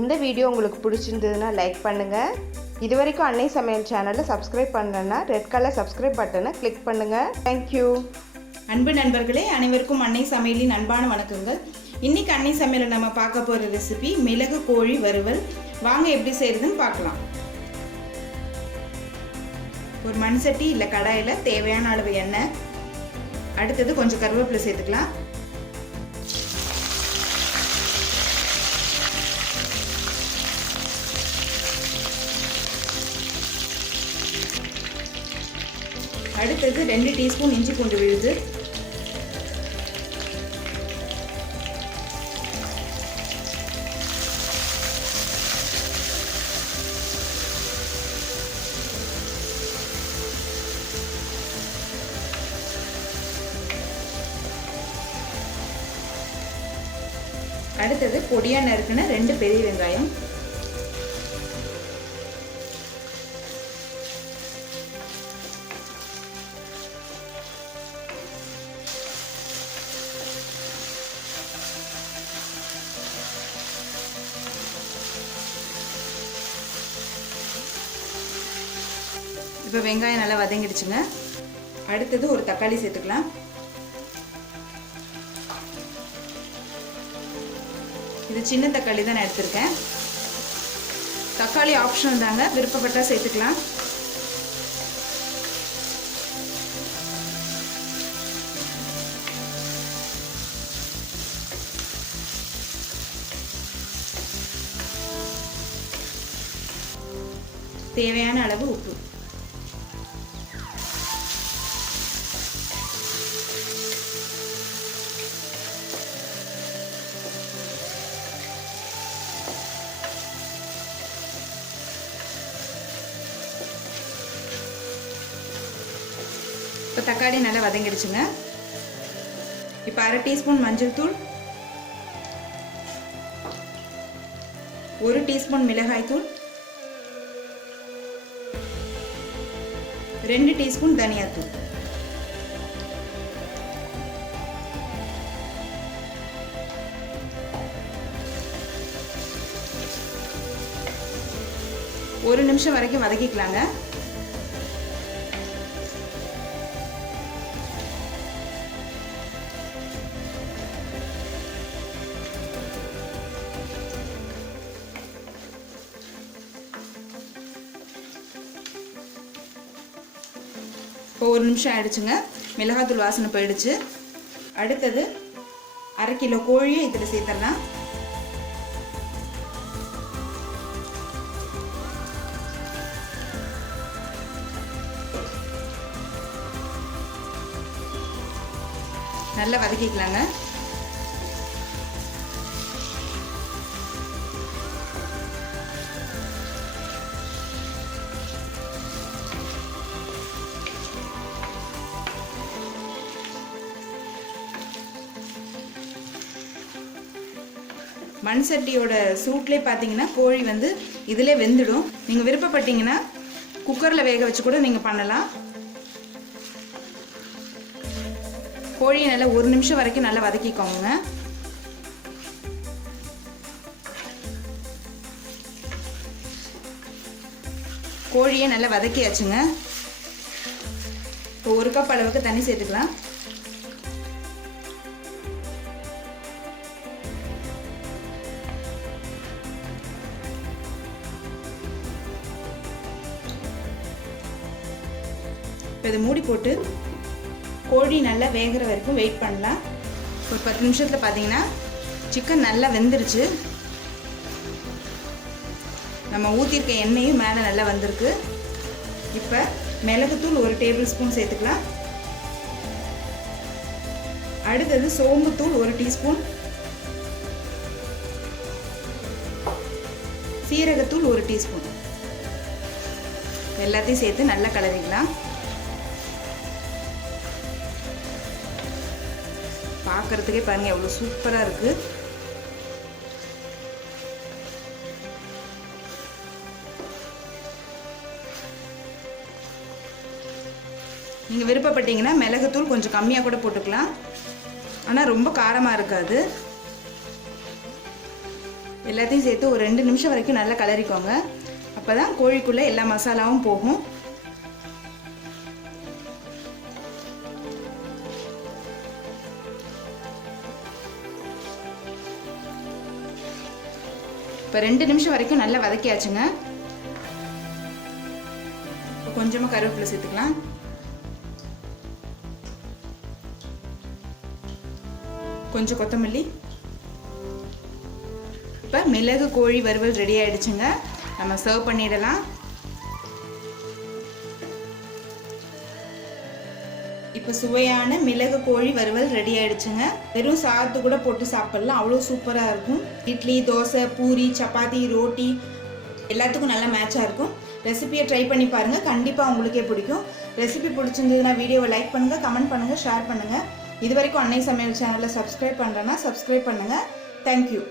இந்த வீடியோ உங்களுக்கு பிடிச்சிருந்ததுன்னா லைக் பண்ணுங்கள். இது வரைக்கும் அன்னை சமையல் சேனலை சப்ஸ்கிரைப் பண்ணலன்னா ரெட் கலர் சப்ஸ்கிரைப் பட்டனை கிளிக் பண்ணுங்கள். தேங்க்யூ. அன்பு நண்பர்களே, அனைவருக்கும் அன்னை சமையலின் அன்பான வணக்கங்கள். இன்றைக்கி அன்னை சமையலில் நம்ம பார்க்க போகிற ரெசிபி மிளகு கோழி வறுவல். வாங்க எப்படி செய்கிறதுன்னு பார்க்கலாம். ஒரு மண் சட்டி இல்லை கடாயில் தேவையான அளவு எண்ணெய், அடுத்தது கொஞ்சம் கருவேப்பிலை சேர்த்துக்கலாம். அடுத்தது 2 டீஸ்பூன் இஞ்சி பூண்டு விழுது, அடுத்தது பொடியா நறுக்குன 2 பெரிய வெங்காயம், இப்போ வெங்காயம் நல்லா வதங்கிடுச்சுங்க. அடுத்தது ஒரு தக்காளி சேர்த்துக்கலாம். இது சின்ன தக்காளி தான் நான் எடுத்திருக்கேன். தக்காளி ஆப்ஷனல் தாங்க, விருப்பப்பட்டால் சேர்த்துக்கலாம். தேவையான அளவு உப்பு. இப்போ தக்காளி நல்லா வதங்கிடுச்சுங்க. இப்போ 1/2 டீஸ்பூன் மஞ்சள் தூள், 1 டீஸ்பூன் மிளகாய் தூள், 2 டீஸ்பூன் தனியாத்தூள், ஒரு நிமிஷம் வரைக்கும் வதக்கிக்கலாங்க. இப்போ 1 நிமிஷம் ஆயிடுச்சுங்க. மிளகாத்தூள் வாசனை போயிடுச்சு. அடுத்தது 1/2 கிலோ கோழியை இதில் சேர்த்துடலாம். நல்லா வதக்கிக்கலாங்க. மண் சட்டியோட சூட்லேயே பார்த்தீங்கன்னா கோழி வந்து இதிலே வெந்துடும். நீங்கள் விருப்பப்பட்டீங்கன்னா குக்கரில் வேக வச்சு கூட நீங்கள் பண்ணலாம். கோழியை நல்லா 1 நிமிஷம் வரைக்கும் நல்லா வதக்கிக்கோங்க. கோழியை நல்லா வதக்கியாச்சுங்க. இப்போ 1 கப் அளவுக்கு தண்ணி சேர்த்துக்கலாம். இப்போ இதை மூடி போட்டு கோழி நல்லா வேகிற வரைக்கும் வெயிட் பண்ணலாம். ஒரு 10 நிமிஷத்தில் பார்த்தீங்கன்னா சிக்கன் நல்லா வெந்துருச்சு. நம்ம ஊற்றிருக்க எண்ணெயும் மேலே நல்லா வந்திருக்கு. இப்போ மிளகுத்தூள் 1 டேபிள் ஸ்பூன் சேர்த்துக்கலாம். அடுத்தது சோம்புத்தூள் 1 டீஸ்பூன், சீரகத்தூள் 1 டீஸ்பூன், எல்லாத்தையும் சேர்த்து நல்லா கலரிக்கலாம். பார்க்குறதுக்கே பாருங்கள் எவ்வளோ சூப்பராக இருக்குது. நீங்கள் விருப்பப்பட்டீங்கன்னா மிளகுத்தூள் கொஞ்சம் கம்மியாக கூட போட்டுக்கலாம். ஆனால் ரொம்ப காரமாக இருக்காது. எல்லாத்தையும் சேர்த்து ஒரு 2 நிமிஷம் வரைக்கும் நல்லா கிளறிக்கோங்க. அப்போ தான் கோழிக்குள்ளே எல்லா மசாலாவும் போகும். இப்போ 2 நிமிஷம் வரைக்கும் நல்லா வதக்கியாச்சுங்க. கொஞ்சமாக கருவேப்பிலை சேர்த்துக்கலாம். கொஞ்சம் கொத்தமல்லி. இப்போ மிளகு கோழி வறுவல் ரெடி ஆயிடுச்சுங்க. நம்ம சர்வ் பண்ணிடலாம். இப்போ சுவையான மிளகு கோழி வறுவல் ரெடி ஆயிடுச்சுங்க. வெறும் சாதத்து கூட போட்டு சாப்பிடலாம், அவ்வளோ சூப்பராக இருக்கும். இட்லி, தோசை, பூரி, சப்பாத்தி, ரோட்டி எல்லாத்துக்கும் நல்லா மேட்சாக இருக்கும். ரெசிபியை ட்ரை பண்ணி பாருங்கள், கண்டிப்பாக உங்களுக்கே பிடிக்கும். ரெசிபி பிடிச்சிருந்ததுன்னா வீடியோவை லைக் பண்ணுங்கள், கமெண்ட் பண்ணுங்கள், ஷேர் பண்ணுங்கள். இது வரைக்கும் அன்னை சமையல் சேனலை சப்ஸ்கிரைப் பண்ணுறேன்னா சப்ஸ்கிரைப் பண்ணுங்கள். தேங்க்யூ.